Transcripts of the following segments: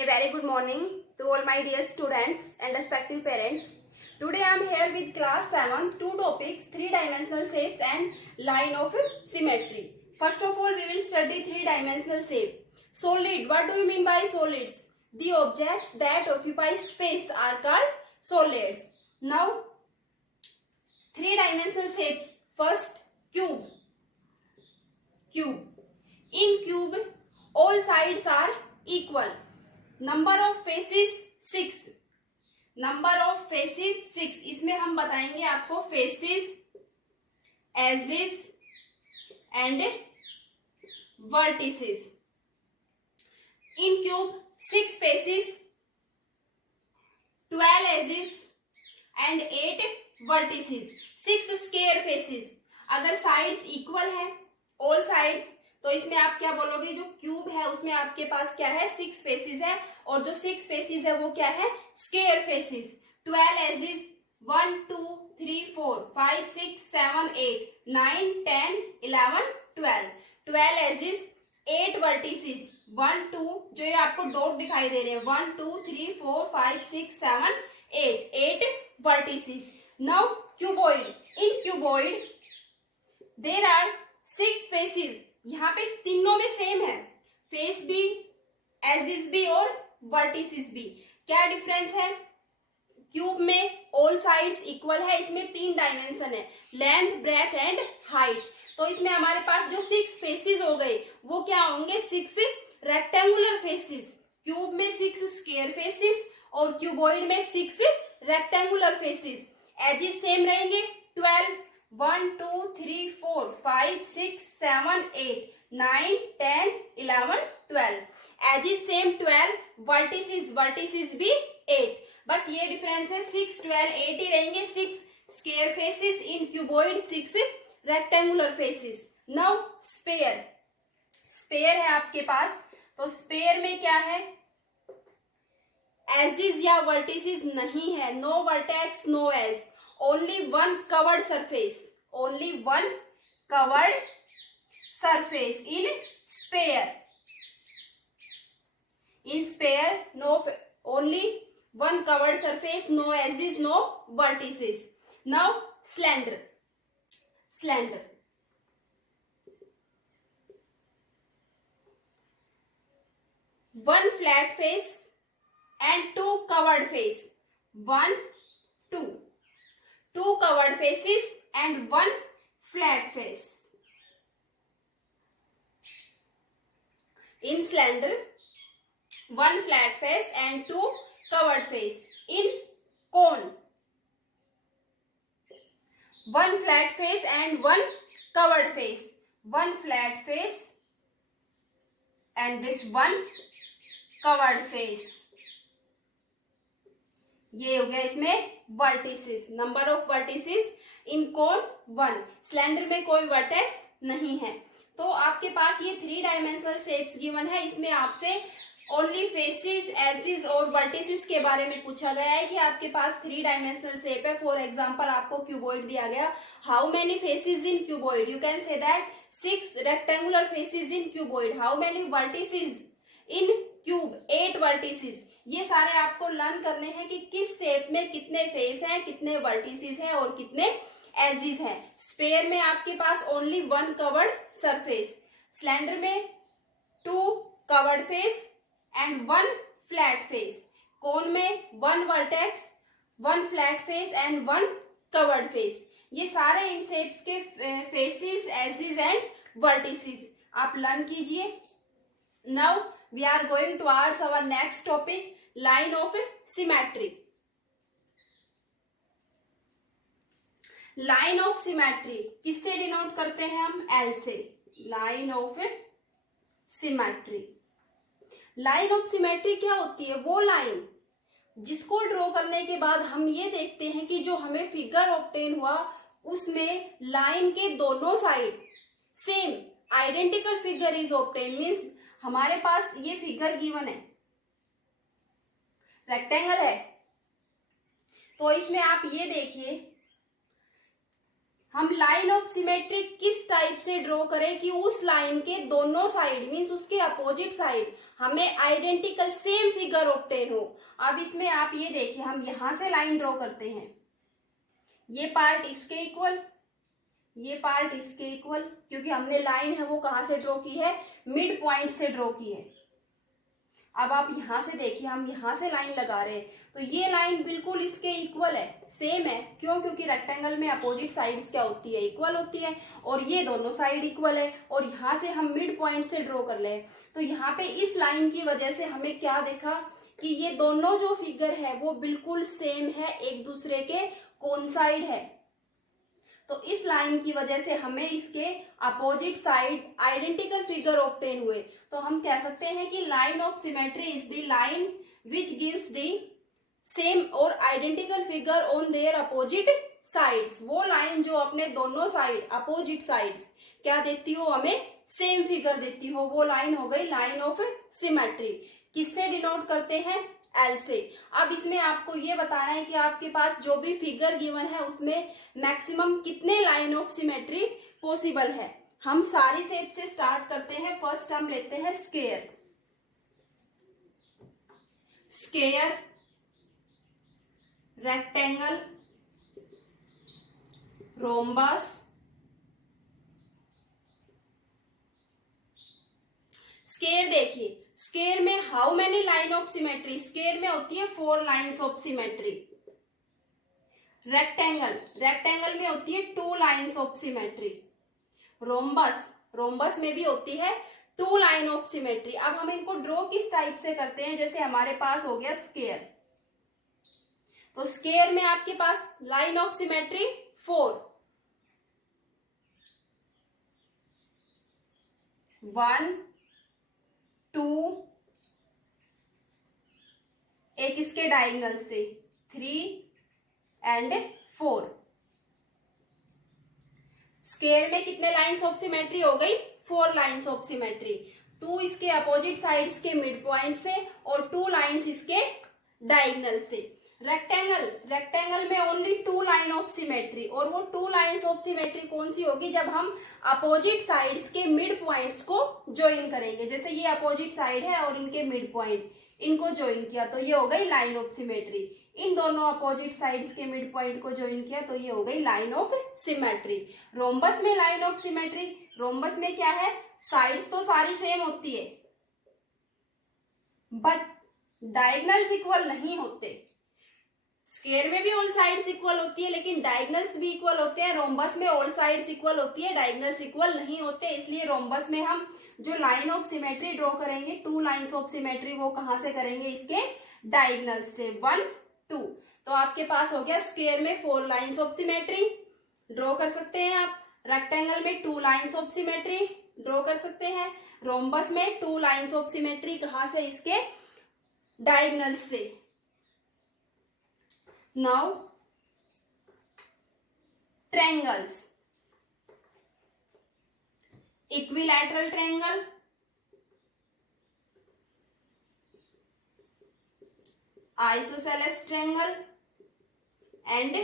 A very good morning to all my dear students and respective parents. Today I am here with class 7, two topics, three-dimensional shapes and line of symmetry. First of all, we will study three-dimensional shape. Solid, what do you mean by solids? The objects that occupy space are called solids. Now, three-dimensional shapes. First, cube. Cube. In cube, all sides are equal. Number of faces 6. Number of faces 6. इसमें हम बताएंगे आपको faces, edges and vertices. In cube 6 faces, 12 edges and 8 vertices. 6 square faces. अगर sides equal है, all sides, तो इसमें आप क्या बोलोगे, जो क्यूब है उसमें आपके पास क्या है, 6 फेसेस है, और जो 6 फेसेस है वो क्या है, square faces. 12 edges 1 2 3 4 5 6 7 8 9 10 11 12. 12 edges 8 vertices 1 2, जो ये आपको डॉट दिखाई दे रहे हैं, 1 2 3 4 5 6 7 8 vertices. Now cuboid. In cuboid there are 6 faces. यहाँ पे तीनों में सेम है, फेस भी, एजेस भी और वर्टिसेस भी. क्या डिफरेंस है? क्यूब में ऑल साइड्स इक्वल है, इसमें 3 डायमेंशन है, लेंथ, ब्रेथ एंड हाइट. तो इसमें हमारे पास जो 6 फेसेस हो गए वो क्या होंगे, 6 रेक्टेंगुलर फेसेस. क्यूब में 6 स्क्वायर फेसेस और क्यूबॉइड में 6 रेक्टेंगुलर फेसेस. एजेस सेम रहेंगे, 12 1 2 3 4 5 6 7 8 9 10 11 12. Edges same 12. वर्टिसेस भी 8. बस ये डिफरेंस है, 6 12 8 ही रहेंगे. 6 square faces in cuboid, 6 rectangular faces. Now sphere. Sphere है आपके पास, तो स्पेयर में क्या है, एजेस या वर्टिसेस नहीं है, no vertex no edge, only one covered surface. Only one covered surface in sphere. In sphere, no, only one covered surface, no edges, no vertices. Now slender. Slender. One flat face and 2 covered face. 1 2. 2 covered faces and 1 flat face. In slender, 1 flat face and 2 covered face. In cone, 1 flat face and 1 covered face. 1 flat face and this 1 covered face. ये हो गया इसमें vertices. Number of vertices in cone 1. Slender में कोई vertex नहीं है. तो आपके पास ये 3 डायमेंशनल शेप्स गिवन है. इसमें आपसे ओनली फेसेस, एजेस और वर्टिसेस के बारे में पूछा गया है कि आपके पास 3 डायमेंशनल शेप है. फॉर एग्जांपल आपको क्यूबॉइड दिया गया, how many faces in cuboid, you can say that 6 rectangular faces in cuboid. How many vertices in cube, 8 vertices. ये सारे आपको लर्न करने हैं कि किस शेप में कितने फेस हैं, कितने वर्टिसेस हैं और कितने एजेस हैं. स्पेयर में आपके पास ओनली 1 कवर्ड सरफेस. स्लेंडर में 2 curved face and 1 flat face. Cone में 1 vertex, 1 flat face and 1 curved face. ये सारे इन शेप्स के फेसेस, एजेस एंड वर्टिसेस आप लर्न कीजिए. Now we are going towards our next topic, line of symmetry. line of symmetry किससे denote करते हैं हम, L से. line of symmetry. line of symmetry क्या होती है, वो लाइन जिसको ड्रॉ करने के बाद हम ये देखते हैं कि जो हमें फिगर ऑब्टेन हुआ उसमें लाइन के दोनों side same identical figure is obtain. Means हमारे पास ये फिगर गिवन है, रेक्टेंगल है, तो इसमें आप ये देखिए हम लाइन ऑफ सिमेट्री किस टाइप से ड्रॉ करें कि उस लाइन के दोनों साइड मीन्स उसके अपोजिट साइड हमें आइडेंटिकल सेम फिगर ऑब्टेन हो। अब इसमें आप ये देखिए, हम यहां से लाइन ड्रॉ करते हैं, ये पार्ट इसके इक्वल, ये पार्ट इसके इक्वल, क्योंकि हमने लाइन है वो कहां से ड्रॉ की है, मिड पॉइंट से ड्रॉ की है। अब आप यहां से देखिए, हम यहां से लाइन लगा रहे हैं तो ये लाइन बिल्कुल इसके इक्वल है, सेम है। क्यों? क्योंकि रेक्टेंगल में अपोजिट साइड्स क्या होती है, इक्वल होती है, और ये दोनों साइड इक्वल है, और यहां से हम मिड पॉइंट से ड्रॉ कर ले। तो यहाँ पे इस लाइन की वजह से हमें क्या देखा कि ये दोनों जो फिगर है वो बिल्कुल सेम है, एक दूसरे के कोइंसाइड है। तो इस लाइन की वजह से हमें इसके opposite side identical figure obtain हुए। तो हम कह सकते हैं कि line of symmetry is the line which gives the same और identical figure on their opposite sides. वो लाइन जो अपने दोनों साइड अपोजिट साइड्स क्या देती हो, हमें सेम फिगर देती हो, वो लाइन हो गई लाइन ऑफ सिमेट्री। किससे डिनोट करते हैं, एल से। अब इसमें आपको ये बताना है कि आपके पास जो भी फिगर गिवन है उसमें मैक्सिमम कितने लाइन ऑफ सिमेट्री पॉसिबल है। हम सारी शेप से स्टार्ट करते हैं। फर्स्ट हम लेते हैं square, square, rectangle, rhombus, square. देखिए स्क्वायर में how many line of symmetry, square में होती है 4 lines of symmetry. Rectangle, rectangle में होती है 2 lines of symmetry. Rhombus, rhombus में भी होती है 2 लाइन ऑफ सिमेट्री। अब हम इनको ड्रॉ किस टाइप से करते हैं, जैसे हमारे पास हो गया स्क्वायर, तो स्क्वायर में आपके पास लाइन ऑफ सिमेट्री 4, 1 2, एक इसके डायगोनल से 3 एंड 4। स्क्वायर में कितने लाइंस ऑफ सिमेट्री हो गई, 4 लाइंस ऑफ सिमेट्री। 2 इसके अपोजिट साइड्स के मिड पॉइंट से और 2 लाइंस इसके डायगोनल से। रेक्टेंगल, रेक्टेंगल में ओनली 2 लाइन ऑफ सिमेट्री, और वो 2 लाइंस ऑफ सिमेट्री कौन सी होगी, जब हम अपोजिट साइड्स के मिड पॉइंट्स को ज्वाइन करेंगे। जैसे ये अपोजिट साइड है और इनके मिड पॉइंट, इनको ज्वाइन किया तो ये हो गई लाइन ऑफ सिमेट्री। इन दोनों अपोजिट साइड्स के मिड पॉइंट को ज्वाइन किया तो ये हो गई लाइन ऑफ सिमेट्री। रोम्बस में लाइन ऑफ सिमेट्री, रोम्बस में क्या है, साइड्स तो सारी सेम होती है बट डायगोनल्स इक्वल नहीं होते। स्क्वायर में भी ऑल साइड्स इक्वल होती है लेकिन डायगोनल्स भी इक्वल होते हैं। रोम्बस में ऑल साइड्स इक्वल होती है, डायगोनल्स इक्वल नहीं होते। इसलिए रोम्बस में हम जो लाइन ऑफ सिमेट्री ड्रॉ करेंगे, 2 लाइंस ऑफ सिमेट्री, वो कहां से करेंगे, इसके डायगोनल्स से, 1 2। तो आपके पास हो गया स्क्वायर में 4 लाइंस ऑफ सिमेट्री ड्रॉ कर सकते हैं आप। रेक्टेंगल में 2 लाइंस ऑफ सिमेट्री ड्रॉ कर सकते हैं। रोम्बस में 2 लाइंस ऑफ सिमेट्री कहां से, इसके डायगोनल्स से। Now triangles, equilateral triangle, isosceles triangle and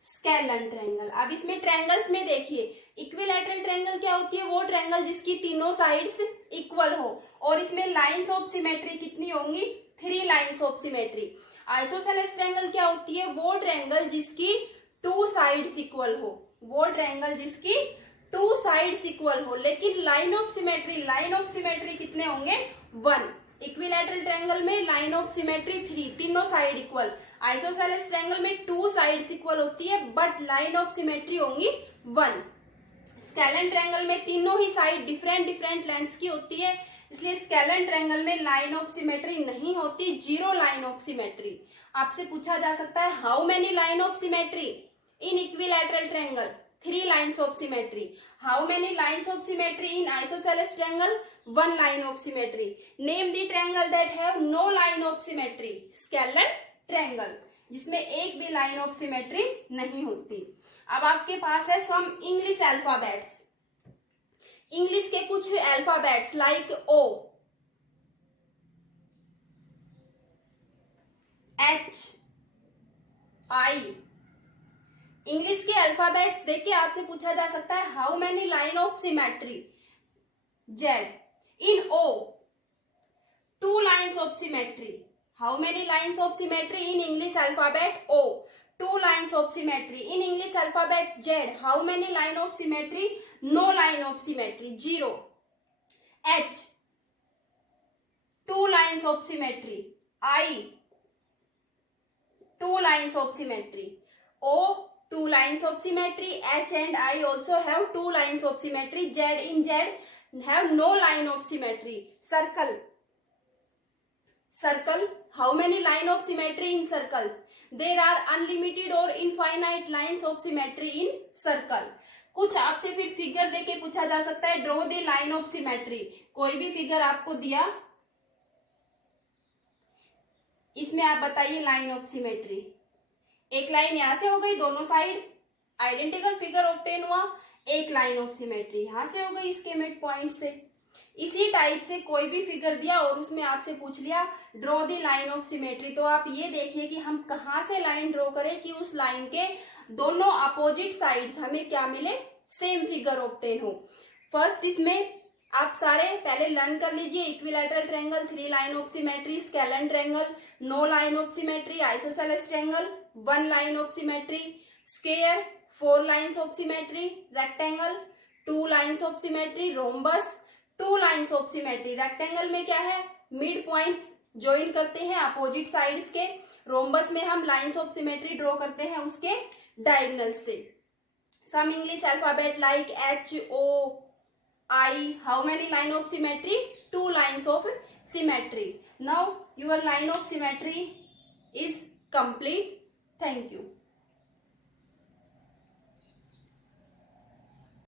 scalene triangle. अब इसमें ट्रायंगल्स में देखिए, इक्विलैटरल ट्रायंगल क्या होती है, वो ट्रायंगल जिसकी तीनों साइड्स इक्वल हो, और इसमें लाइंस ऑफ सिमेट्री कितनी होंगी, 3 lines of symmetry. Isosceles triangle क्या होती है, वो ट्रायंगल जिसकी 2 साइड्स इक्वल हो, वो ट्रायंगल जिसकी 2 साइड्स इक्वल हो, लेकिन line of symmetry, line of symmetry कितने होंगे, 1। इक्विलैटरल ट्रायंगल में लाइन ऑफ सिमेट्री 3, तीनों साइड इक्वल। आइसोसेलेस ट्रायंगल में 2 साइड्स इक्वल होती है बट लाइन ऑफ सिमेट्री होंगी 1। स्केलन ट्रायंगल में तीनों ही साइड डिफरेंट डिफरेंट लेंथ्स की होती है, इसलिए स्केलन ट्रायंगल में लाइन ऑफ सिमेट्री नहीं होती, 0 लाइन ऑफ सिमेट्री। आपसे पूछा जा सकता है how many line of symmetry in equilateral triangle, 3 lines of symmetry. How many lines of symmetry in isosceles triangle, 1 line of symmetry. Name the triangle that have no line of symmetry, scalene triangle, जिसमें एक भी line of symmetry नहीं होती। अब आपके पास है सम English alphabets, English के कुछ alphabets like O, H, I, English के अल्फाबेट्स देख के आपसे पूछा जा सकता है how many line of symmetry, Z. In O 2 lines of symmetry. How many lines of symmetry in English alphabet O? 2 lines of symmetry. In English alphabet Z, how many line of symmetry? No line of symmetry, 0. H, 2 lines of symmetry. I, 2 lines of symmetry. O, 2 lines of symmetry. H and I also have 2 lines of symmetry. Z, in Z have no line of symmetry. Circle, circle, how many line of symmetry in circles? There are unlimited or infinite lines of symmetry in circle. कुछ आपसे फिर figure देके पूछा जा सकता है draw the line of symmetry. कोई भी फिगर आपको दिया, इसमें आप बताइए लाइन ऑफ सिमेट्री. एक लाइन यहां से हो गई, दोनों साइड आइडेंटिकल फिगर ऑब्टेन हुआ. एक लाइन ऑफ सिमेट्री यहां से हो गई इसके मिड पॉइंट से. इसी टाइप से कोई भी फिगर दिया और उसमें आपसे पूछ लिया draw the line of symmetry, तो आप ये देखिए कि हम कहां से लाइन ड्रॉ करें कि उस लाइन के दोनों अपोजिट साइड्स हमें क्या मिले, सेम फिगर ऑब्टेन हो. फर्स्ट इसमें आप सारे पहले लर्न कर लीजिए. Equilateral triangle, 3 line of symmetry, scalene triangle, no line of symmetry, isosceles triangle, 1 line of symmetry, square, 4 lines of symmetry, rectangle, 2 lines of symmetry, rhombus, 2 lines of symmetry. Rectangle में क्या है, mid points join करते हैं opposite sides के. Rhombus में हम lines of symmetry draw करते हैं उसके डायगोनल से. Some English alphabet like H, O, I, how many line of symmetry? 2 lines of symmetry. Now your line of symmetry is complete. Thank you.